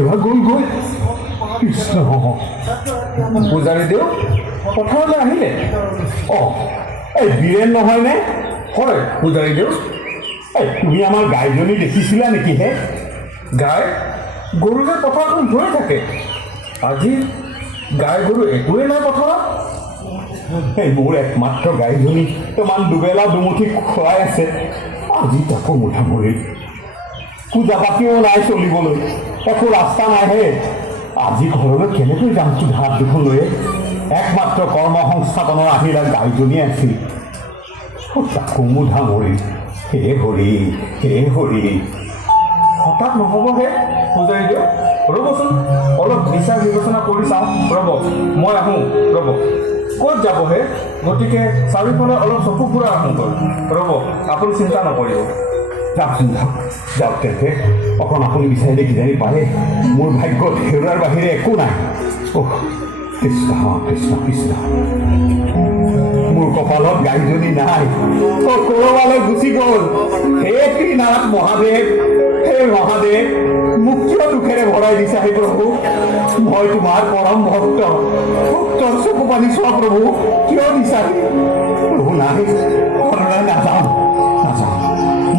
কোন দিশে গ'ল গৈ কৃষ্ণ। পূজাৰী দেউ পথাৰলৈ আহিলে। অঁ, এই বীৰেণ নহয়নে হয় পূজাৰী দেউ এই, তুমি আমাৰ গাইজনী দেখিছিলা নেকি হে? গাই, গৰুৰে পথাৰখন ভৰি থাকে। আজি গাই গৰু একোৱেই নাই পথাৰত এই, মোৰ একমাত্ৰ গাইজনী। ইমান দুবেলা দুমুঠি খুৱাই আছে। আজি তাকো মুঠা মৰিল পূজা পাতিও নাই চলিবলৈ। একো ৰাস্তা নাই হে। আজি ঘৰলৈ কেনেকৈ যাম কি হাত দুখন একমাত্ৰ কৰ্ম সংস্থাপনৰ আহিলা গাইজনী আছিল। তাকো মুধা মৰিল হে হৰি হে হৰি। হঠাৎ নহ'বহে পূজাৰী দেউ। ৰ'বচোন, অলপ বিচাৰ বিবেচনা কৰি চাওঁ। ৰ'ব, মই আহোঁ। ৰ'ব, ক'ত যাবহে গতিকে চাৰিওফালে অলপ চকু ফুৰা আহোঁগৈ। ৰ'ব, আপুনি চিন্তা নকৰিব। যাওকচোন যাওক তেন্তে অকণ আপুনি বিচাৰিলে কিজানি পাৰে মোৰ ভাগ্যত হেৰুৱাৰ বাহিৰে একো নাই। অহ কৃষ্ণ কৃষ্ণ কৃষ্ণ। মোৰ কপালত গাইজনী নাই। অ ক'ৰবালৈ গুচি গ'ল। হে ত্ৰিনাথ মহাদেৱ হে মহাদেৱ মোক কিয় দুখেৰে ভৰাই দিছা হে প্ৰভু। মই তোমাৰ পৰম ভক্ত। ভক্তৰ চকু পানী চোৱা প্ৰভু কিয় দিছা প্ৰভু নাই নাযাওঁ।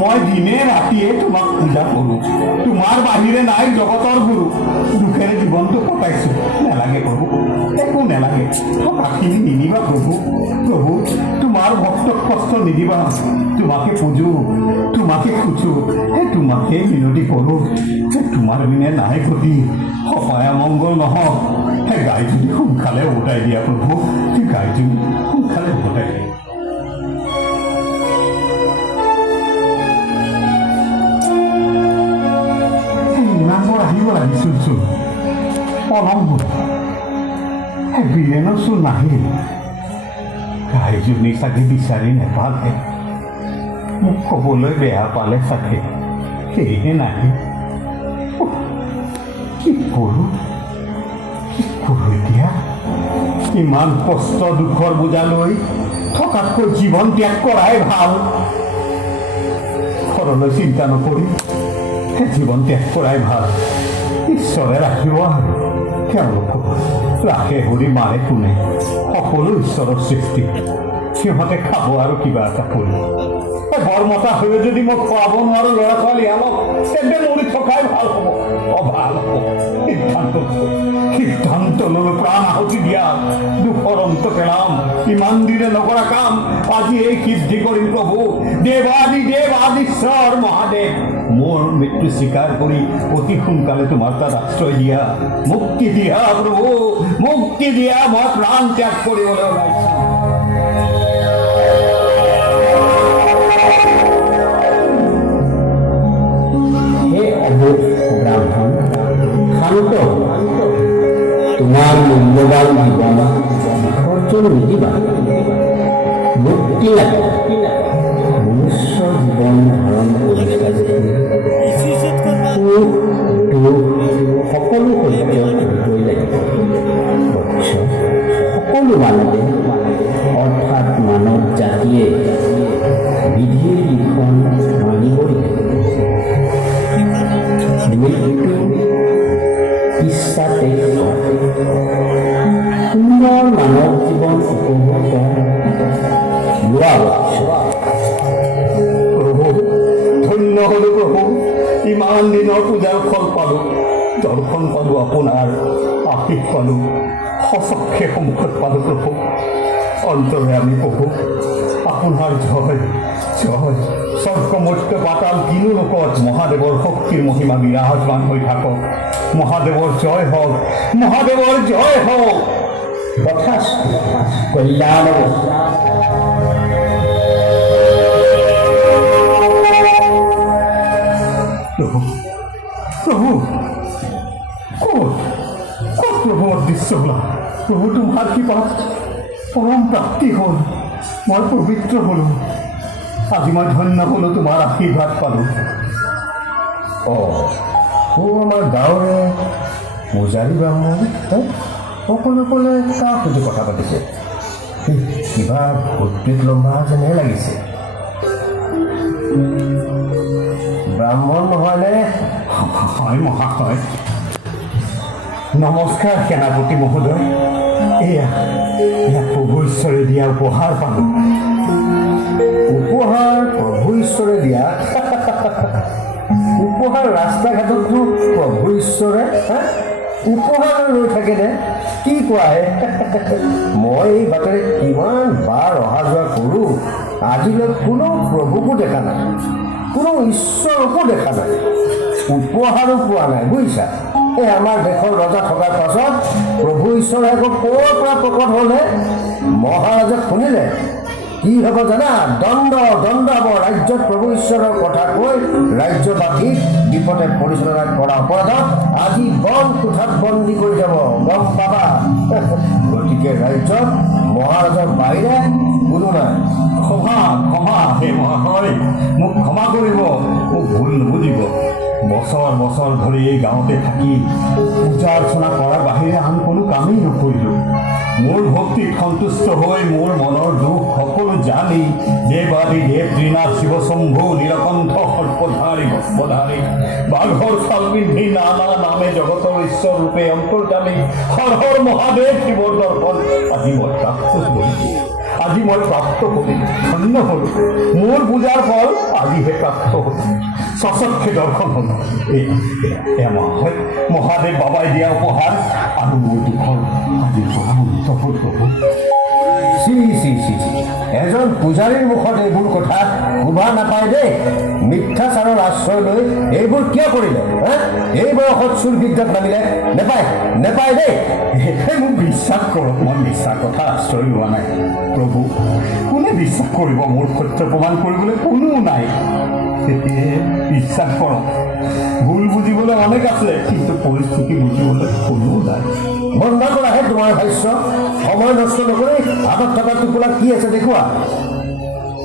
মই দিনে ৰাতিয়ে তোমাক পূজা কৰোঁ। তোমাৰ বাহিৰে নাই জগতৰ গুৰু। দুখেৰে জীৱনটো কটাইছোঁ। নেলাগে প্ৰভু। একো নেলাগে। থকাখিনি নিদিবা প্ৰভু। প্ৰভু, তোমাৰ ভক্তক কষ্ট নিদিবা। তোমাকে পুজো। তোমাকে খুচো সেই তোমাকে মিনতি কৰোঁ। সেই তোমাৰ বিনে নাই গতি সপায়া মংগল নহওক সেই গাইজনী সোনকালে উভতাই দিয়া প্ৰভু। সেই গাইজনী সোনকালে উভতাই দিয়া। চোন পলম সেই বীৰেণৰ চোন নাহিল গাইজনী চাগে বিচাৰি নেপালে মোক ক'বলৈ বেয়া পালে চাগে সেয়েহে উহ, কি কৰোঁ কি কৰোঁ এতিয়া ইমান কষ্ট দুখৰ বোজা লৈ থকাতকৈ জীৱন ত্যাগ কৰাই ভালো ঘৰলৈ চিন্তা নকৰি জীৱন ত্যাগ কৰাই ভালো ৰাখিব আৰু তেওঁলোকক ৰাখে হৰি মাৰে কোনে? সকলো ঈশ্বৰৰ সৃষ্টি। সিহঁতে খাব আৰু কিবা এটা কৰি। এই বৰমতা হৈ যদি মই খুৱাব নোৱাৰোঁ ল'ৰা ছোৱালী অলপ তেন্তে মৰি থকাই ভালো হ'ব। অ ভালো হ'ব। সিদ্ধান্ত সিদ্ধান্ত লৈ প্ৰাণ আহুতি দিয়া। দুখৰ অন্ত পেলাম। ইমান দিনে নকৰা কাম। আজি এই সিদ্ধি কৰিম প্ৰভু। দেৱাদি দেৱ আদিশ্বৰ মহাদেৱ। মোৰ মৃত্যু স্বীকাৰ কৰি অতি সোনকালে তোমাৰ তাত আশ্ৰয় দিয়া। মুক্তি দিয়া প্ৰভু মুক্তি দিয়া মই প্ৰাণ ত্যাগ কৰিবলৈ ওলাইছোঁ হে অভোগ ব্ৰাহ্মণ শান্ত হোৱা। তোমাৰ মূল্যৱান জীৱন বিসৰ্জন নিদিবা মুক্তি লাগে। সকলো সহ্য কৰিবই লাগিব সকলো মানৱে অৰ্থাৎ মানৱ জাতিয়ে বিধিৰ দিশখন দিনৰ পূজাৰ ফল পালোঁ দৰ্শন পালোঁ আপোনাৰ আশীষ পালোঁ সচক্ষে সন্মুখত পালোঁ প্ৰভু অন্তৰে আমি প্ৰভু আপোনাৰ জয় জয়। স্বৰ্গমত্য পাতাল কিনো লোকত মহাদেৱৰ শক্তিৰ মহিমা বিৰাজমান হৈ থাকক। মহাদেৱৰ জয় হওক মহাদেৱৰ জয় হওক তথাস্তু কল্যাণ হ'লা প্ৰভু তোমাৰ কৃপাত পৰম প্ৰাপ্তি হ'ল মই পবিত্ৰ হ'লোঁ। আজি মই ধন্য হ'লোঁ তোমাৰ আশীৰ্বাদ পালোঁ অঁ ও আমাৰ গাঁৱৰে পূজাৰী ব্ৰাহ্মণ অকলে কাৰ সৈতে কথা পাতিছে। কিবা ভূতপ্ৰীত লম্বা যেনহে লাগিছে। ব্ৰাহ্মণ নহয়নে হয় মহাশয়। নমস্কাৰ, সেনাপতি মহোদয়। এয়া এয়া প্ৰভু ঈশ্বৰে দিয়া উপহাৰ পালোঁ। উপহাৰ প্ৰভু ঈশ্বৰে দিয়া। উপহাৰ ৰাস্তা ঘাটতনো প্ৰভু ঈশ্বৰে? উপহাৰ ৰৈ থাকেনে কি কোৱা হে? মই এই বাটেৰে কিমান বাৰ অহা যোৱা কৰোঁ, আজিলৈ কোনো প্ৰভুকো দেখা নাই। কোনো ঈশ্বৰকো দেখা নাই। উপহাৰো পোৱা নাই, বুজিছা? এই আমাৰ দেশৰ ৰজা থকাৰ পাছত প্ৰভু ঈশ্বৰে আকৌ ক'ৰ পৰা প্ৰকট হ'লহে? মহাৰাজে শুনিলে, কি হ'ব জানা? দণ্ড দণ্ড হ'ব। ৰাজ্যত প্ৰভু ঈশ্বৰৰ কথা কৈ ৰাজ্যবাসীক বিপদে পৰিচালনা কৰা অপৰাধত আজি বন কোঠাত বন্দী কৰি যাব। গম পাবা? গতিকে ৰাজ্যত মহাৰাজৰ বাহিৰে কোনো নাই। ক্ষমা ক্ষমা, হে মহাশয়। মোক ক্ষমা কৰিব। মোক ভুল নুবুজিব। বছৰ বছৰ ধৰি এই গাঁৱতে থাকি পূজা অৰ্চনা কৰাৰ বাহিৰে আন কোনো কামেই নকৰিলোঁ। মোৰ ভক্তিত সন্তুষ্ট হৈ মোৰ মনৰ দুখ সকলো জানি দেৱাদি দেৱ ত্ৰিনাথ শিৱশম্ভু নীলকণ্ঠ সৰ্পধাৰী গৰ্ভধাৰী বাঘৰ চাল নানা নামে জগতৰ ঈশ্বৰ ৰূপে অন্তৰ্যামী হৰ হৰ মহাদেৱ শিৱৰ দৰ্শন আজি মই প্ৰাপ্ত আজি মই প্ৰাপ্ত কৰিলোঁ ধন্য হ'লো। মোৰ পূজাৰ ফল আজিহে প্ৰাপ্ত হ'ল স্বচক্ষে দৰ্শন হ'ল। এই এমাহ হয় মহাদেৱ বাবাই দিয়া উপহাৰ আৰু মোৰ দুখৰ আজি মুক্ত হ'ল চি চি চি। এজন পূজাৰীৰ মুখত এইবোৰ কথা শোভা নাপায় দেই। মিথ্যাচাৰৰ আশ্ৰয় লৈ এইবোৰ কিয় কৰিলে হা? এই বয়সত চুৰ বিদ্যাত নামিলে নেপায় নেপায় দেই। এই মোক বিশ্বাস কৰক মই মিছা কথা আশ্ৰয় লোৱা নাই। প্ৰভু কোনে বিশ্বাস কৰিব মোৰ সত্য প্ৰমাণ কৰিবলৈ? কোনো নাই। বিশ্বাস কৰক। ভুল বুজিবলৈ অনেক আছে কিন্তু পৰিস্থিতি বুজিবলৈ কোনো নাই। বন্ধ কৰাহে তোমাৰ ভাষ্য। সময় নষ্ট নকৰি হাতত থকা টোপোলা কি আছে দেখুওৱা।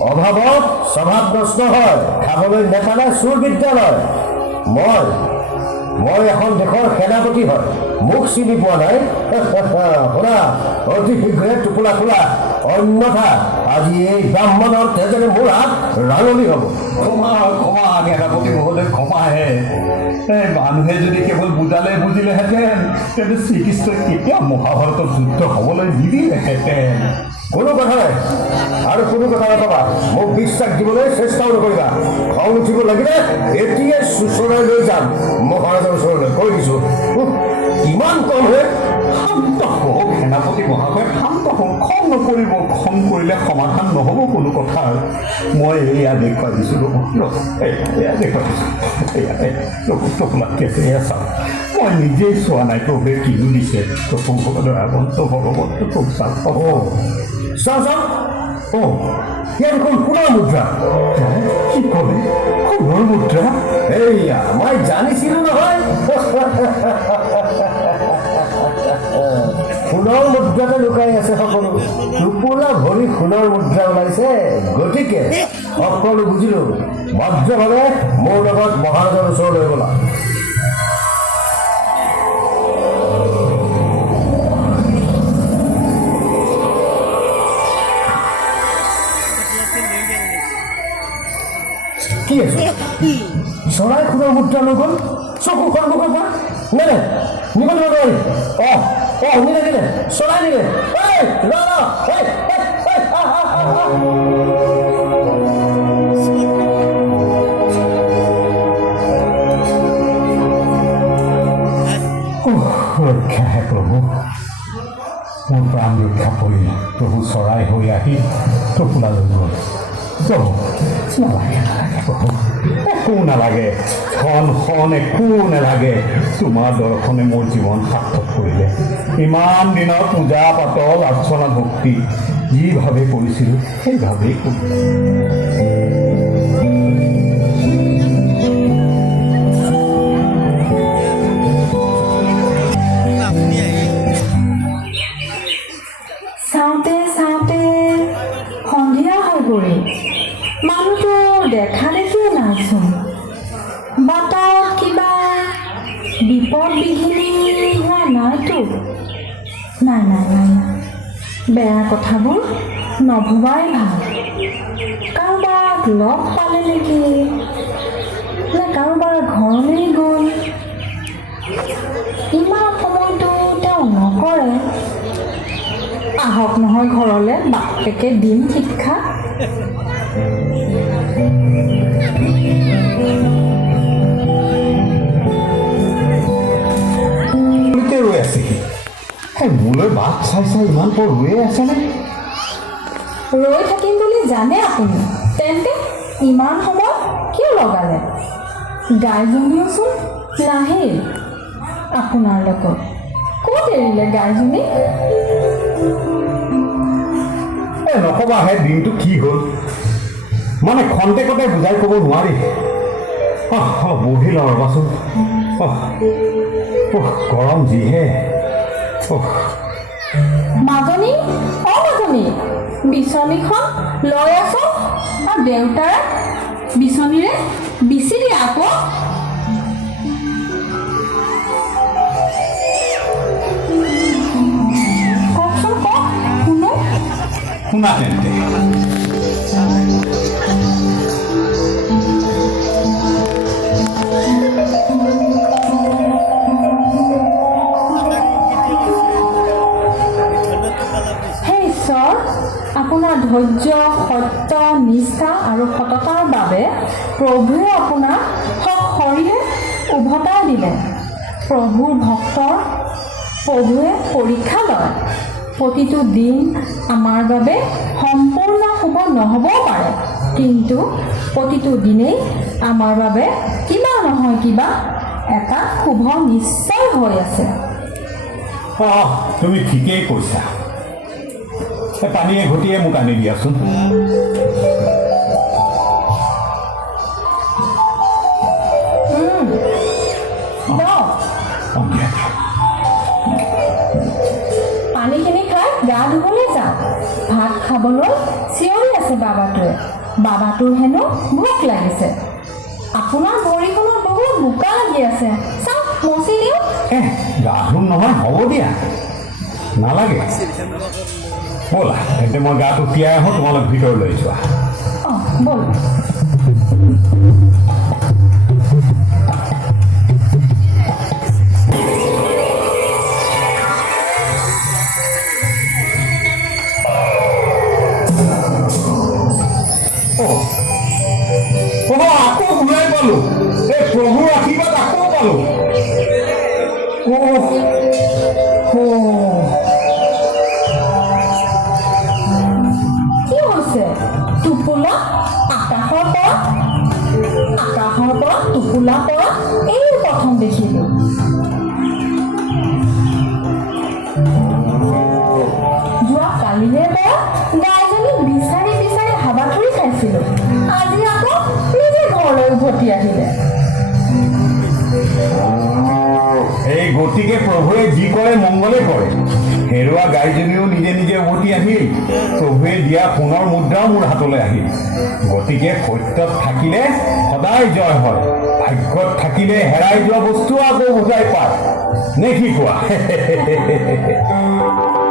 অভাৱত স্বভাৱগ্ৰস্ত হয় খাবলৈ নেপালে চোৰ বিদ্যালয় মই মই এখন দেশৰ সেনাপতি হয় মোক চিনি পোৱা নাই শুনা অতি শীঘ্ৰে টোপোলা খোলা অন্যথা আজি এই ব্ৰাহ্মণৰ তেজেৰে মোৰ হাত ৰাঙলী হ'ব। ক্ষমা ক্ষমা সেনাপতি মহোদয় ক্ষমাহে এই মানুহে যদি কেৱল বুজালে বুজিলেহেঁতেন তেন্তে শ্ৰীকৃষ্ণই কেতিয়াও মহাভাৰতত যুদ্ধ হ'বলৈ নিদিলেহেঁতেন। কোনো কথা নাই। আৰু কোনো কথা নকবা। মোক বিশ্বাস দিবলৈ চেষ্টাও নকৰিবা। খং উঠিব লাগিলে এতিয়াই সূচনাই লৈ যাম। মহাৰাজৰ ওচৰলৈ। কৈ দিছোঁ। সেনাপতি মহাশয় শান্ত হওক খং নকৰিব, খং কৰিলে সমাধান নহ'ব কোনো কথাৰ মই এয়া দেখুৱাই দিছোঁ ৰ'ব ৰ'ব এয়া দেখুৱাই দিছোঁ এয়া এয়া চাওক। মই নিজেই চোৱা নাই, প্ৰভুৱে কিনো দিছে? প্ৰভু ভগৱন্ত তোক চাওক অ' চাওঁ চাওঁ অ' ইয়াত দেখোন সোণৰ মুদ্ৰা। কি ক'লে? সোণৰ মুদ্ৰা? এইয়া, মই জানিছিলোঁ নহয়। সোণৰ মুদ্ৰাতে লুকাই আছে সকলো। টোপোলা ভৰি সোণৰ মুদ্ৰা ওলাইছে। গতিকে সকলো বুজিলোঁ। ভদ্ৰভাৱে মোৰ লগত মহাৰাজৰ ওচৰলৈ গ'লা। কি আছে? চৰাই খুনৰ মুদ্ৰা লৈ গ'ল? চকু সন্মুখৰ পৰা? নাই নাই। নিব নোৱাৰি অ নিলে নিলে চৰাই নিলে। এই, প্ৰাণ ৰক্ষা কৰিলে প্ৰভু চৰাই হৈ আহি। টোপোলা লৈ গ'ল নালাগে নালাগে প্ৰভু একো নালাগে। ধন সন একো নালাগে। তোমাৰ দৰ্শনে মোৰ জীৱন সাৰ্থক কৰিলে। ইমান দিনৰ পূজা পাতল অৰ্চনা ভক্তি। যিভাৱে কৰিছিলোঁ সেইভাৱেই কৰিলোঁ। নাই নাই নাই। বেয়া কথাবোৰ নভবাই ভালো। কাৰোবাক লগ পালে নেকি? নে কাৰোবাৰ ঘৰলৈ গ'ল? ইমান সময়তো তেওঁ নকৰে। আহক নহয় ঘৰলৈ, বাপেকে দিম শিক্ষা। এই মোলৈ বাট চাই চাই ইমান পৰ ৰৈয়ে আছেনে ৰৈ থাকিম বুলি জানে আপুনি। তেন্তে ইমান সময় কিয় লগালে? গাইজনীওচোন নাহিল আপোনাৰ লগত। ক'ত এৰিলে গাইজনী? এই নকবাহে দিনটো কি হ'ল? মানে খন্তেকতে বুজাই ক'ব নোৱাৰি। অহ বহি লওঁ ৰ'বাচোন। অহ গৰম যিহে। মাজনী অ মাজনী বিচনীখন লৈ আছোঁ আৰু দেউতাৰ? বিচনীৰে বিচি দিয়া আকৌ। কওকচোন কওক শুনো। শুনা তেন্তে। আপোনাৰ ধৈৰ্য, সত্য, নিষ্ঠা আৰু সততাৰ বাবে প্ৰভুৱে আপোনাক সশৰীৰে উভতাই দিলে। প্ৰভুৰ ভক্তৰ প্ৰভুৱে পৰীক্ষা লয়। প্ৰতিটো দিন আমাৰ বাবে সম্পূৰ্ণ শুভ নহ'বও পাৰে। কিন্তু প্ৰতিটো দিনেই আমাৰ বাবে কিবা নহয় কিবা এটা শুভ নিশ্চয় হৈ আছে। তুমি ঠিকেই কৈছা। আনি দিয়াচোন। লওক অ, দিয়া, দিয়া। পানীখিনি খাই গা ধুবলৈ যাওক ভাত খাবলৈ চিঞৰি আছে বাবাটোৱে। বাবাটোৰ হেনো ভোক লাগিছে। আপোনাৰ ভৰিখনত বহুত বোকা লাগি আছে। চাওক মচি দিওঁ এ গা ধুম নহয় হ'ব দিয়া। নালাগে। ব'লা তেন্তে মই গাটো তিয়াই আহোঁ তোমালোক ভিতৰলৈ যোৱা। অঁ ব'ল। ঘৰলৈ এই গতিকে প্ৰভুৱে যি কৰে, মংগলে কৰে। হেৰুৱা গাইজনীও নিজে নিজে উভতি আহিল। প্ৰভুৱে দিয়া সোণৰ মুদ্ৰাও মোৰ হাতলৈ আহিল। গতিকে সত্যত থাকিলে সদায় জয় হয়। ভাগ্যত থাকিলে হেৰাই যোৱা বস্তুও আকৌ বুজাই পায়। নে কি কোৱা?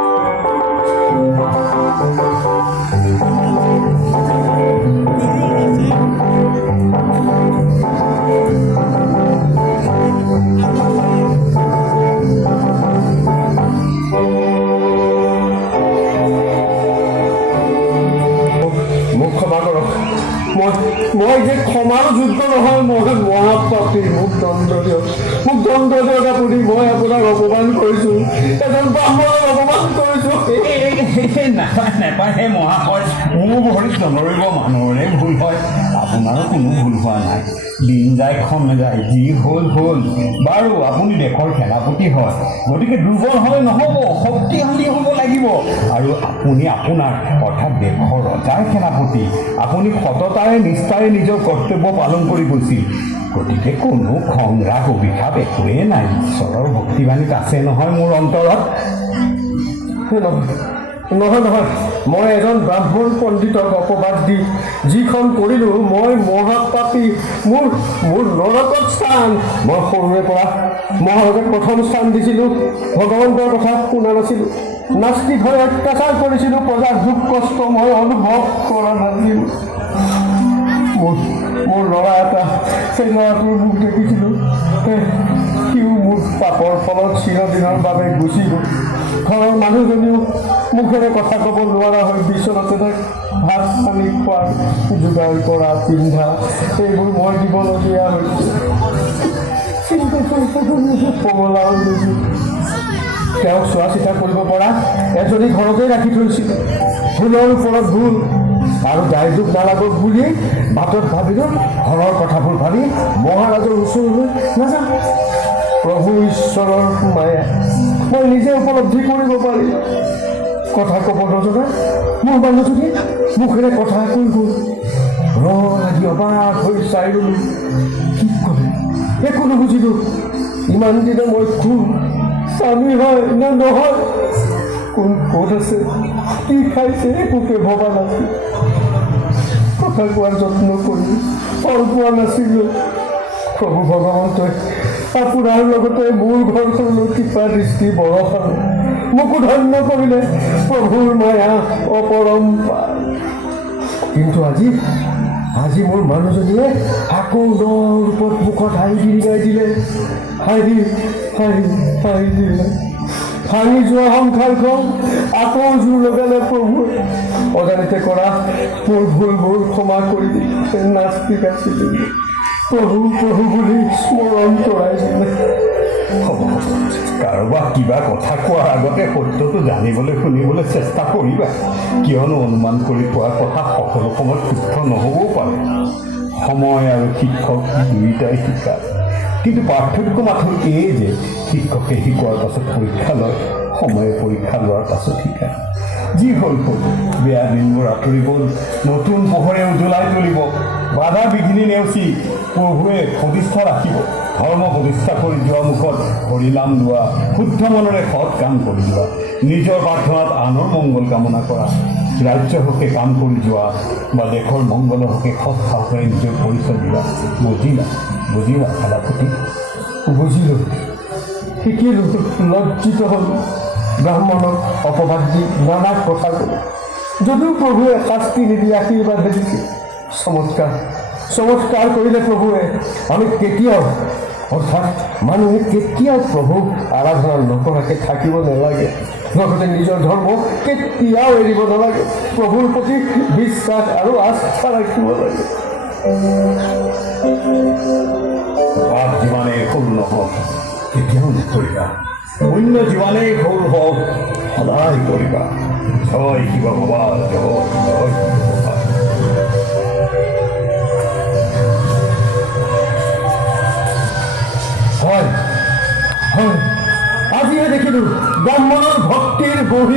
মই যে ক্ষমাৰ যোগ্য নহয়, মই মহাপাপী, মোক দণ্ড দিয়ক। মোক দণ্ড দিয়ক আপুনি, মই আপোনাক অপমান কৰিছোঁ। এজন ব্ৰাহ্মণক অপমান কৰিছোঁ। নাপায় মহাশয় মোৰ ভৰিত নধৰিব মানুহৰে ভুল হয়। আপোনাৰো কোনো ভুল হোৱা নাই। দিন যায়, ক্ষণ যায়, যি হ'ল হ'ল। বাৰু আপুনি দেশৰ সেনাপতি হয়। গতিকে দুৰ্বল হ'লে নহ'ব আপুনি আপোনাৰ অৰ্থাৎ দেশৰ ৰজাৰ সেনাপতি। আপুনি সততাৰে, নিষ্ঠাৰে নিজৰ কৰ্তব্য পালন কৰি গৈছিল। গতিকে কোনো খং ৰাগ অভিশাপ একোৱেই নাই। ঈশ্বৰৰ ভক্তিবাণীত আছে নহয় মোৰ অন্তৰত? নহয় নহয় মই এজন ব্ৰাহ্মণ পণ্ডিতক অপবাদ দি যিখন কৰিলোঁ, মই মহাপাপী মোৰ মোৰ নৰকত স্থান। মই সৰুৰে পৰা মহাৰাজক প্ৰথম স্থান দিছিলোঁ। ভগৱন্তৰ কথা শুনা নাছিলোঁ। নাস্তিক হৈ অত্যাচাৰ কৰিছিলোঁ প্ৰজাৰ দুখ কষ্ট মই অনুভৱ কৰা নাছিলোঁ মোৰ মোৰ ল'ৰা এটা সেই ল'ৰাটোৰ মুখ দেখিছিলোঁ। সিও মোৰ পাপৰ ফলত চিৰদিনৰ বাবে গুচি গ'ল ঘৰৰ মানুহজনীও মুখেৰে কথা ক'ব নোৱাৰা হৈ বিচনাতে ভাত পানী খোৱাৰ যোগাৰ কৰা পিন্ধা, এইবোৰ মই দিবলগীয়া হৈছে। পগলা হৈ তেওঁক চোৱা চিতা কৰিব পৰা এজনী ঘৰতে ৰাখি থৈছিল। ভুলৰ ওপৰত ভুল আৰু দায় দুখ নালাগক বুলি বাটত ভাবিলোঁ ঘৰৰ কথাবোৰ ভাবি মহাৰাজৰ ওচৰলৈ নাযাওঁ। প্ৰভু ঈশ্বৰৰ মায়া মই নিজে উপলব্ধি কৰিব পাৰিম কথা ক'ব নজনা মোৰ মানুহজনী মুখেৰে কথা কৈ গ'ল। ৰ লাগি অবাক হৈ চাই ৰ'লোঁ। কি ক'লে একো নুবুজিলোঁ। ইমান দিনে মই কোন স্বামী হয় নে নহয়? কোন আছে? কি খাইছে? একোকে ভবা নাছিল। কথা কোৱাৰ যত্ন কৰি ফল পোৱা নাছিলোঁ। প্ৰভু ভগৱন্তই আপোনাৰ লগতে মোৰ ঘৰখনলৈ কৃপা দৃষ্টি বৰষালে মোকো ধন্য কৰিলে। প্ৰভুৰ মায়া অপৰম্পাৰ। কিন্তু আজি আজি মোৰ মানুহজনীয়ে আকৌ ৰূপত মুখত হাঁহি বিৰিঙাই দিলে। হাঁহি হাঁহি হাঁহি দিলে ভাঙি যোৱা সংসাৰখন আকৌ জোৰ লগালে প্ৰভুৱে অজানিতে কৰা মোৰ ভুলবোৰ ক্ষমা কৰি নাস্তিক আছিলোঁ প্ৰভু প্ৰভু বুলি স্মৰণ কৰাই দিলে। হ'ব কাৰোবাক কিবা কথা কোৱাৰ আগতে সত্যটো জানিবলৈ, শুনিবলৈ চেষ্টা কৰিবা। কিয়নো অনুমান কৰি কোৱা কথা সকলো সময়ত শুদ্ধ নহ'বও পাৰে। সময় আৰু শিক্ষক দুয়োটাই শিকায়। কিন্তু পাৰ্থক্য মাথোঁ এই যে শিক্ষকে শিকোৱাৰ পাছত পৰীক্ষা লয়, সময়ে পৰীক্ষা লোৱাৰ পাছত শিকায়। যি হ'ল হ'ল, বেয়া দিনবোৰ আঁতৰি গ'ল, নতুন পোহৰে উজ্বলাই তুলিব, বাধা বিঘিনি নেওচি প্ৰভুৱে প্ৰতিষ্ঠা ৰাখিব। ধৰ্ম প্ৰতিষ্ঠা কৰি যোৱা মুখত হৰিনাম লোৱা, শুদ্ধ মনেৰে সৎ কাম কৰি যোৱা নিজৰ প্ৰাৰ্থনাত আনৰ মংগল কামনা কৰা, ৰাজ্যৰ হকে কাম কৰি যোৱা বা দেশৰ মংগলৰ হকে সৎ সাহসেৰে নিজৰ পৰিচয় দিয়া। বুজিলা বুজিলা খেলাপুতি বুজিলোঁ। শিকিলোঁ, লজ্জিত হ'লোঁ। ব্ৰাহ্মণক অপবাদ দি নানা কথা যদিও প্ৰভুৱে শাস্তি নিদি আশীৰ্বাদ দিছিল। চমৎকাৰ। চমৎকাৰ কৰিলে প্ৰভুৱে। আমি কেতিয়াও, অৰ্থাৎ মানুহে কেতিয়াও প্ৰভুক আৰাধনা নকৰাকৈ থাকিব নালাগে। লগতে নিজৰ ধৰ্ম কেতিয়াও এৰিব নালাগে। প্ৰভুৰ প্ৰতি বিশ্বাস আৰু আস্থা ৰাখিব লাগে। পাপ যিমানেই সৰু নহওক, কেতিয়াও নকৰিবা। পুণ্য যিমানেই সৰু হওক, সদায় কৰিবা। জয় শিৱ ভবা জয় জয়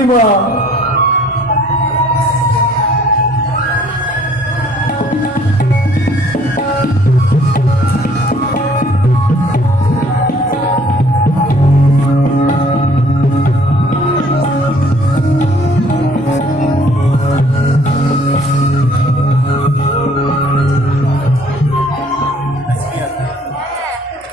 হয়